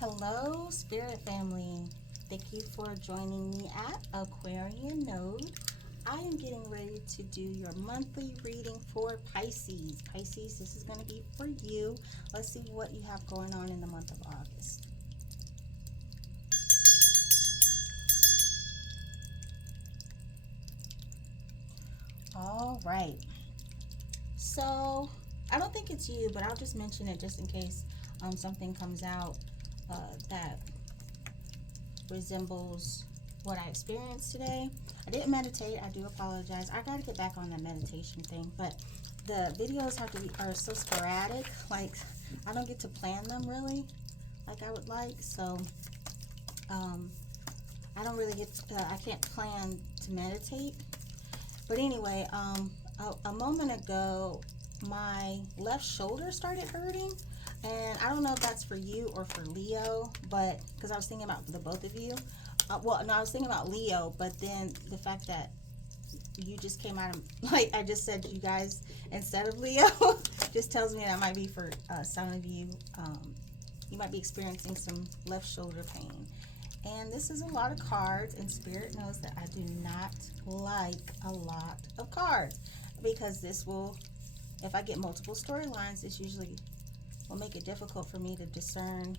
Hello, Spirit Family. Thank you for joining me at Aquarian Node. I am getting ready to do your monthly reading for Pisces. Pisces, this is going to be for you. Let's see what you have going on in the month of August. All right. So, I don't think it's you, but I'll just mention it just in case something comes out that resembles what I experienced today. I didn't meditate. I do apologize. I gotta get back on that meditation thing, but the videos are so sporadic. Like, I don't get to plan them really like I would like. So I don't really get to, I can't plan to meditate. But anyway, a moment ago my left shoulder started hurting, and I don't know if that's for you or for Leo, but because I was thinking about the both of you. Well, no, I was thinking about Leo, but then the fact that you just came out of, like I just said, you guys instead of Leo, just tells me that might be for some of you. You might be experiencing some left shoulder pain. And this is a lot of cards, and Spirit knows that I do not like a lot of cards, because this will, if I get multiple storylines, this usually will make it difficult for me to discern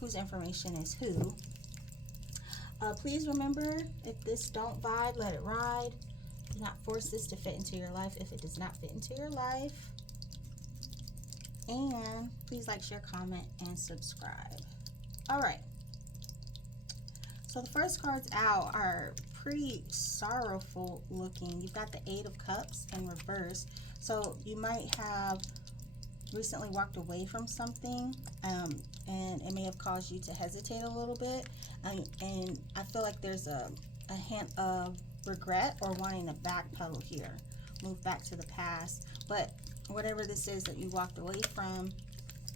whose information is who. Please remember, if this don't vibe, let it ride. Do not force this to fit into your life if it does not fit into your life. And please like, share, comment, and subscribe. All right. So the first cards out are pretty sorrowful looking. You've got the Eight of Cups in reverse. So you might have recently walked away from something, and it may have caused you to hesitate a little bit. And I feel like there's a hint of regret or wanting to backpedal here, move back to the past. But whatever this is that you walked away from,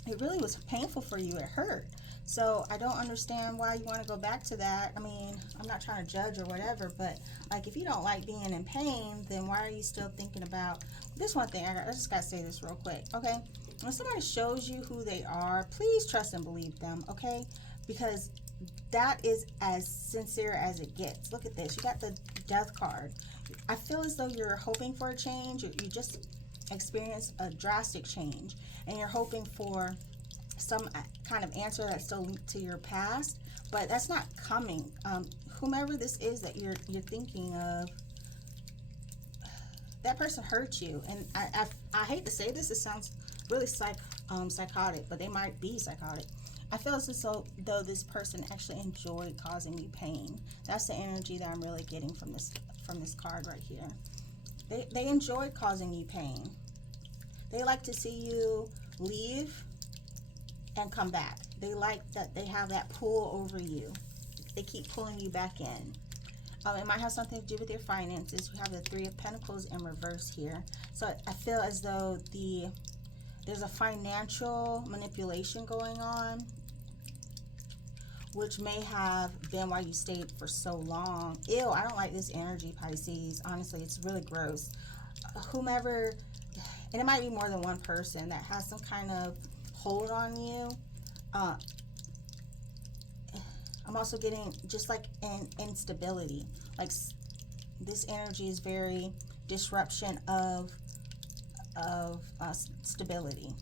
it really was painful for you. It hurt. So I don't understand why you want to go back to that. I mean, I'm not trying to judge or whatever, but like, if you don't like being in pain, then why are you still thinking about this? One thing, I just got to say this real quick, okay? When somebody shows you who they are, please trust and believe them, okay? Because that is as sincere as it gets. Look at this. You got the Death card. I feel as though you're hoping for a change. You just experienced a drastic change, and you're hoping for some kind of answer that's still linked to your past, but that's not coming. Whomever this is that you're thinking of, that person hurt you, and I hate to say this. It sounds really psychotic, but they might be psychotic. I feel as though this person actually enjoyed causing you pain. That's the energy that I'm really getting from this card right here. They enjoyed causing you pain. They like to see you leave and come back. They like that they have that pull over you. They keep pulling you back in. It might have something to do with your finances. We have the Three of Pentacles in reverse here. So I feel as though there's a financial manipulation going on, which may have been why you stayed for so long. Ew, I don't like this energy, Pisces. Honestly, it's really gross. Whomever, and it might be more than one person that has some kind of hold on you. I'm also getting just like an instability. Like, this energy is very disruption of stability.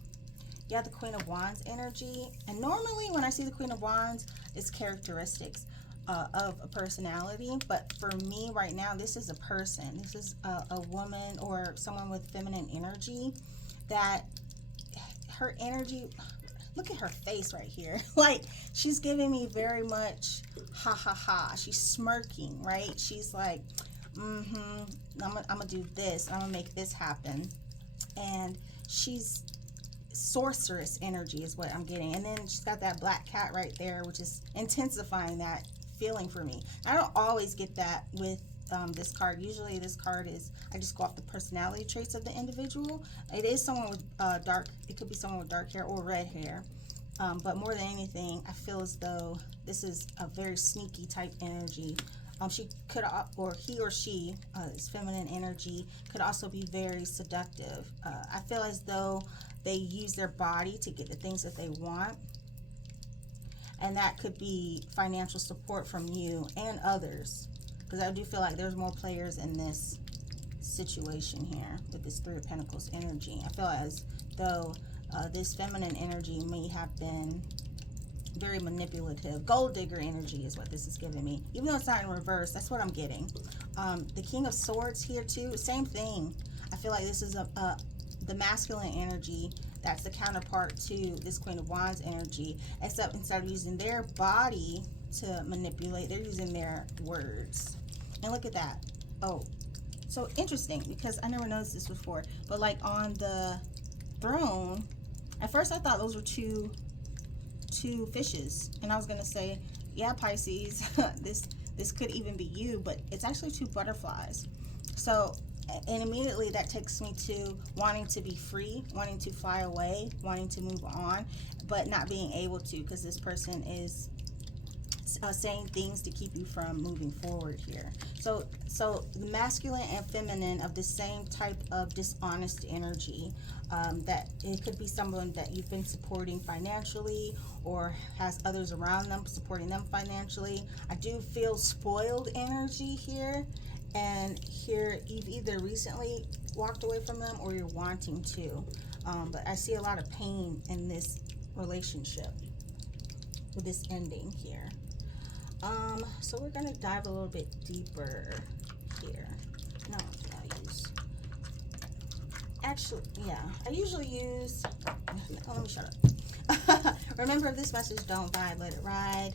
You have the Queen of Wands energy, and normally when I see the Queen of Wands, it's characteristics of a personality, but for me right now, this is a person. This is a woman or someone with feminine energy, that her energy, look at her face right here. Like, she's giving me very much ha ha ha. She's smirking, right? She's like, I'm gonna do this, I'm gonna make this happen. And she's sorceress energy is what I'm getting. And then she's got that black cat right there, which is intensifying that feeling for me. I don't always get that with this card. Usually this card is, I just go off the personality traits of the individual. It is someone with it could be someone with dark hair or red hair. But more than anything, I feel as though this is a very sneaky type energy. She could, or he or she, is feminine energy, could also be very seductive. I feel as though they use their body to get the things that they want. And that could be financial support from you and others, because I do feel like there's more players in this situation here with this Three of Pentacles energy. I feel as though this feminine energy may have been very manipulative. Gold digger energy is what this is giving me. Even though it's not in reverse, that's what I'm getting. The King of Swords here too, same thing. I feel like this is the masculine energy that's the counterpart to this Queen of Wands energy, except instead of using their body to manipulate, they're using their words. And look at that. Oh, so interesting, because I never noticed this before, but like on the throne, at first I thought those were two fishes, and I was gonna say, yeah, Pisces, this could even be you, but it's actually two butterflies. So, and immediately that takes me to wanting to be free, wanting to fly away, wanting to move on, but not being able to, because this person is saying things to keep you from moving forward here. So the masculine and feminine of the same type of dishonest energy, that it could be someone that you've been supporting financially or has others around them supporting them financially. I do feel spoiled energy here, and here you've either recently walked away from them or you're wanting to, but I see a lot of pain in this relationship with this ending here. So we're gonna dive a little bit deeper here. No, I use, actually, yeah, I usually use, oh, let me shut up. Remember, if this message don't vibe, let it ride.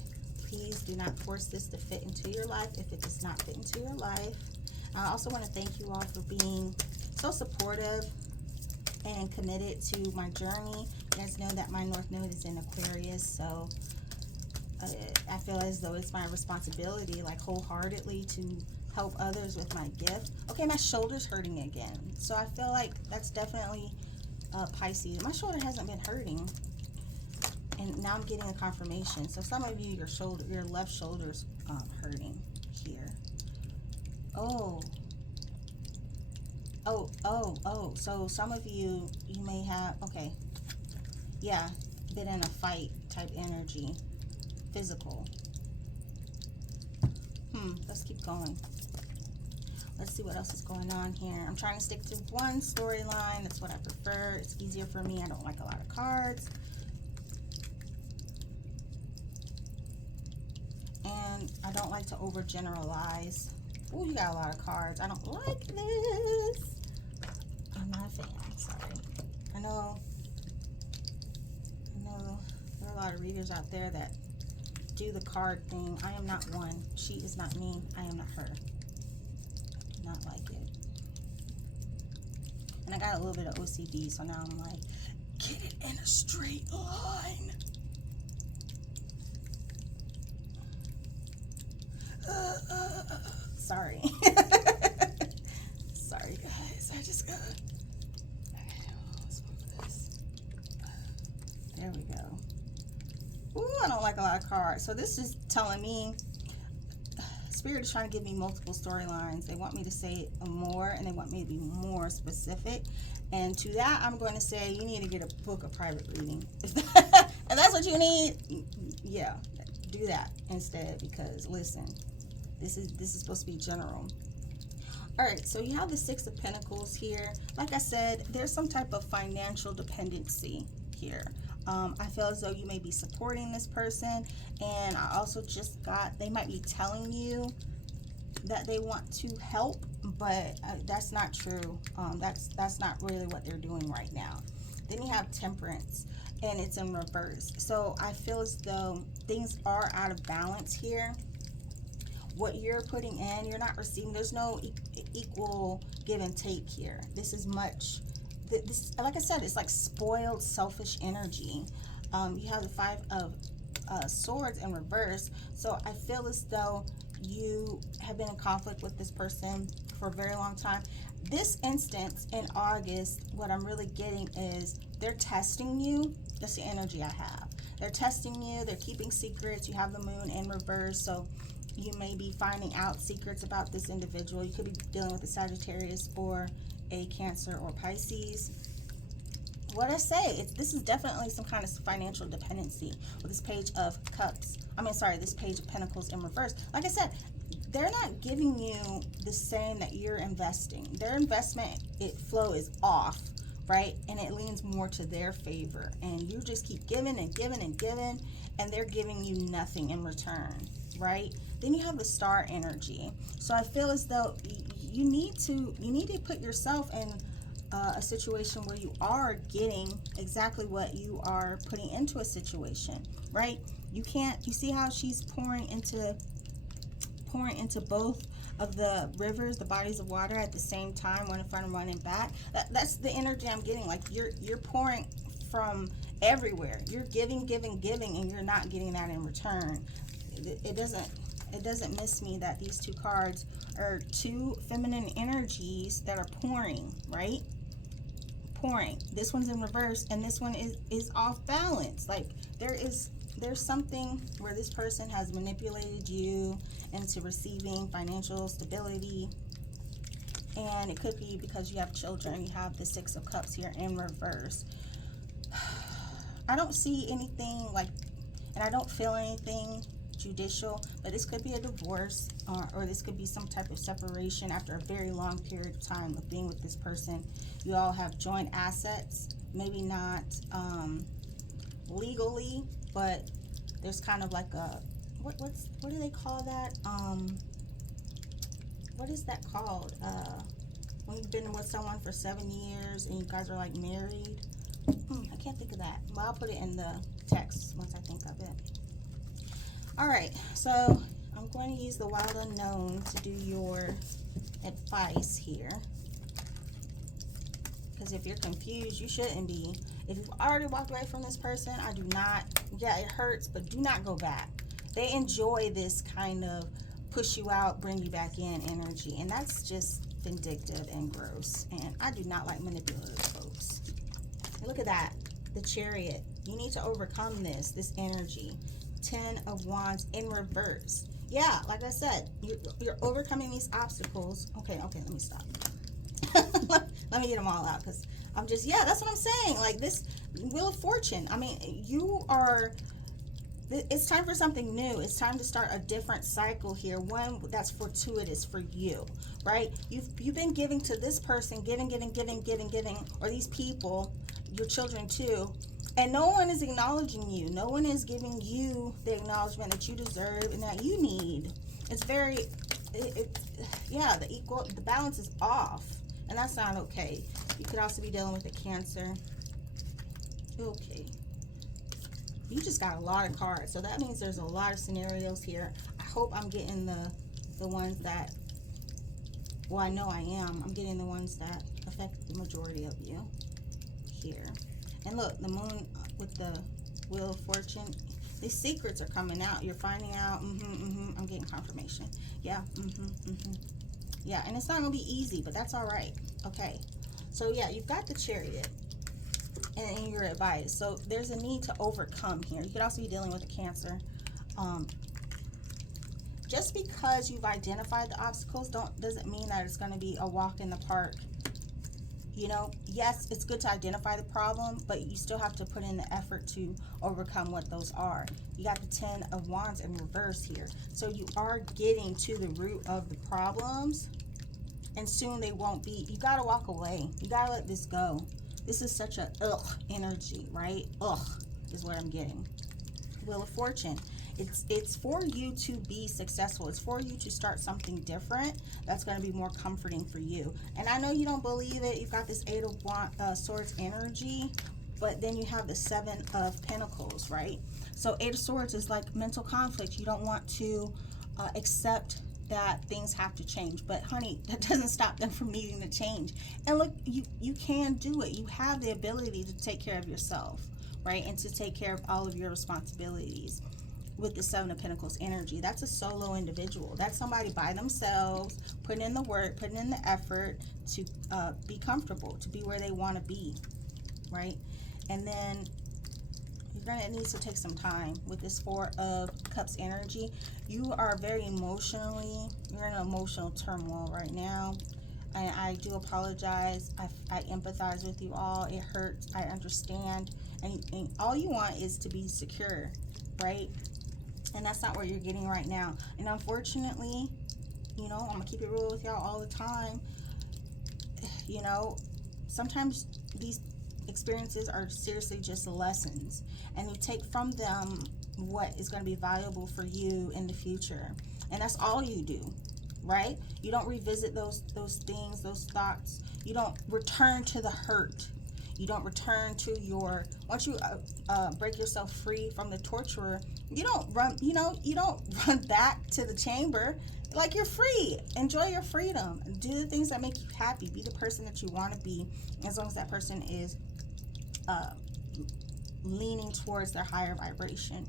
Please do not force this to fit into your life if it does not fit into your life. I also want to thank you all for being so supportive and committed to my journey. You guys know that my North Node is in Aquarius, so I feel as though it's my responsibility, like wholeheartedly, to help others with my gift. Okay, my shoulder's hurting again, so I feel like that's definitely Pisces. My shoulder hasn't been hurting, and now I'm getting a confirmation. So some of you, your left shoulder's hurting here. Oh. So some of you may have, okay, yeah, been in a fight type energy. Physical. Let's keep going. Let's see what else is going on here. I'm trying to stick to one storyline. That's what I prefer. It's easier for me. I don't like a lot of cards. And I don't like to overgeneralize. Oh, you got a lot of cards. I don't like this. I'm not a fan. Sorry. I know there are a lot of readers out there that do the card thing. I am not one. She is not me. I am not her. I do not like it. And I got a little bit of OCD, so now I'm like, get it in a straight line. Sorry. Sorry, guys. I just got. Okay, let's move this. There we go. Ooh, I don't like a lot of cards. So this is telling me Spirit is trying to give me multiple storylines. They want me to say more, and they want me to be more specific. And to that, I'm going to say you need to get a book of private reading. If that's what you need, yeah, do that instead. Because listen, this is supposed to be general. All right, so you have the Six of Pentacles here. Like I said, there's some type of financial dependency here. I feel as though you may be supporting this person, and I also just got, they might be telling you that they want to help, but that's not true. That's not really what they're doing right now. Then you have Temperance, and it's in reverse. So I feel as though things are out of balance here. What you're putting in, you're not receiving. There's no equal give and take here. This is much, this, like I said, it's like spoiled, selfish energy. You have the Five of Swords in reverse. So I feel as though you have been in conflict with this person for a very long time. This instance in August, what I'm really getting is they're testing you. That's the energy I have. They're testing you. They're keeping secrets. You have the Moon in reverse. So you may be finding out secrets about this individual. You could be dealing with a Sagittarius or a Cancer or Pisces. what I say, this is definitely some kind of financial dependency with this Page of Cups. I mean, sorry, this Page of Pentacles in reverse. Like I said, they're not giving you the same that you're investing. Their investment flow is off, right? And it leans more to their favor. And you just keep giving and giving and giving, and they're giving you nothing in return, right? Then you have the Star energy. So I feel as though you need to put yourself in a situation where you are getting exactly what you are putting into a situation, right? You see how she's pouring into both of the rivers, the bodies of water at the same time, one in front and one in back. That's the energy I'm getting. Like you're pouring from everywhere. You're giving, giving, giving, and you're not getting that in return. It doesn't miss me that these two cards are two feminine energies that are pouring, right? Pouring. This one's in reverse, and this one is off balance. Like there's something where this person has manipulated you into receiving financial stability, and it could be because you have children. You have the Six of Cups here in reverse. I don't see anything like, and I don't feel anything judicial, but this could be a divorce, or this could be some type of separation after a very long period of time of being with this person. You all have joint assets, maybe not legally, but there's kind of like a what do they call that? What is that called? When you've been with someone for 7 years and you guys are like married. I can't think of that. Well, I'll put it in the text once I think of it. All right, so I'm going to use the Wild Unknown to do your advice here. Because if you're confused, you shouldn't be. If you've already walked away from this person, I do not, yeah, it hurts, but do not go back. They enjoy this kind of push you out, bring you back in energy. And that's just vindictive and gross. And I do not like manipulative folks. Look at that, the Chariot. You need to overcome this energy. 10 of Wands in reverse. Yeah, like I said, you're overcoming these obstacles. Okay, let me stop. Let me get them all out, because I'm just, yeah, that's what I'm saying. Like this Wheel of Fortune. I mean, it's time for something new. It's time to start a different cycle here, one that's fortuitous for you, right? You've been giving to this person, giving, or these people, your children too, and no one is acknowledging you. No one is giving you the acknowledgement that you deserve and that you need. It's very, yeah, the balance is off, and that's not okay. You could also be dealing with a Cancer. Okay. You just got a lot of cards, so that means there's a lot of scenarios here. I hope I'm getting the ones that, well, I know I am. I'm getting the ones that affect the majority of you here. And look, the Moon with the Wheel of Fortune. These secrets are coming out. You're finding out. I'm getting confirmation. Yeah. Yeah, and it's not gonna be easy, but that's all right. Okay. So yeah, you've got the Chariot and your advice. So there's a need to overcome here. You could also be dealing with a Cancer. Just because you've identified the obstacles doesn't mean that it's going to be a walk in the park. You know, yes, it's good to identify the problem, but you still have to put in the effort to overcome what those are. You got the 10 of Wands in reverse here. So you are getting to the root of the problems, and soon they won't be. You got to walk away. You got to let this go. This is such a ugh energy, right? Ugh is what I'm getting. Wheel of Fortune. It's for you to be successful. It's for you to start something different that's going to be more comforting for you. And I know you don't believe it. You've got this 8 of Swords energy, but then you have the 7 of Pentacles, right? So 8 of Swords is like mental conflict. You don't want to accept that things have to change. But honey, that doesn't stop them from needing to change. And look, you can do it. You have the ability to take care of yourself, right? And to take care of all of your responsibilities. With the 7 of Pentacles energy, that's a solo individual. That's somebody by themselves, putting in the work, putting in the effort to be comfortable, to be where they want to be, right? And then you're going to need to take some time with this 4 of Cups energy. You are very emotionally, you're in an emotional turmoil right now. And I do apologize. I empathize with you all. It hurts. I understand. And all you want is to be secure, right? And that's not what you're getting right now. And unfortunately, you know, I'm going to keep it real with y'all all the time. You know, sometimes these experiences are seriously just lessons. And you take from them what is going to be valuable for you in the future. And that's all you do, right? You don't revisit those things, those thoughts. You don't return to the hurt. You don't return to your, once you break yourself free from the torturer, you don't run, you know, you don't run back to the chamber. Like, you're free. Enjoy your freedom. Do the things that make you happy. Be the person that you want to be, as long as that person is leaning towards their higher vibration.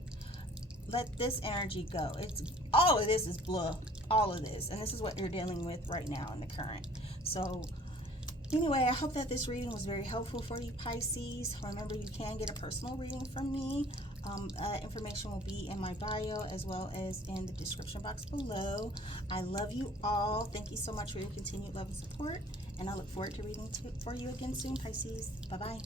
Let this energy go. It's all of this is bluff. All of this, and this is what you're dealing with right now in the current. So anyway, I hope that this reading was very helpful for you, Pisces. Remember, you can get a personal reading from me. Information will be in my bio as well as in the description box below. I love you all. Thank you so much for your continued love and support, and I look forward to reading for you again soon, Pisces. Bye-bye.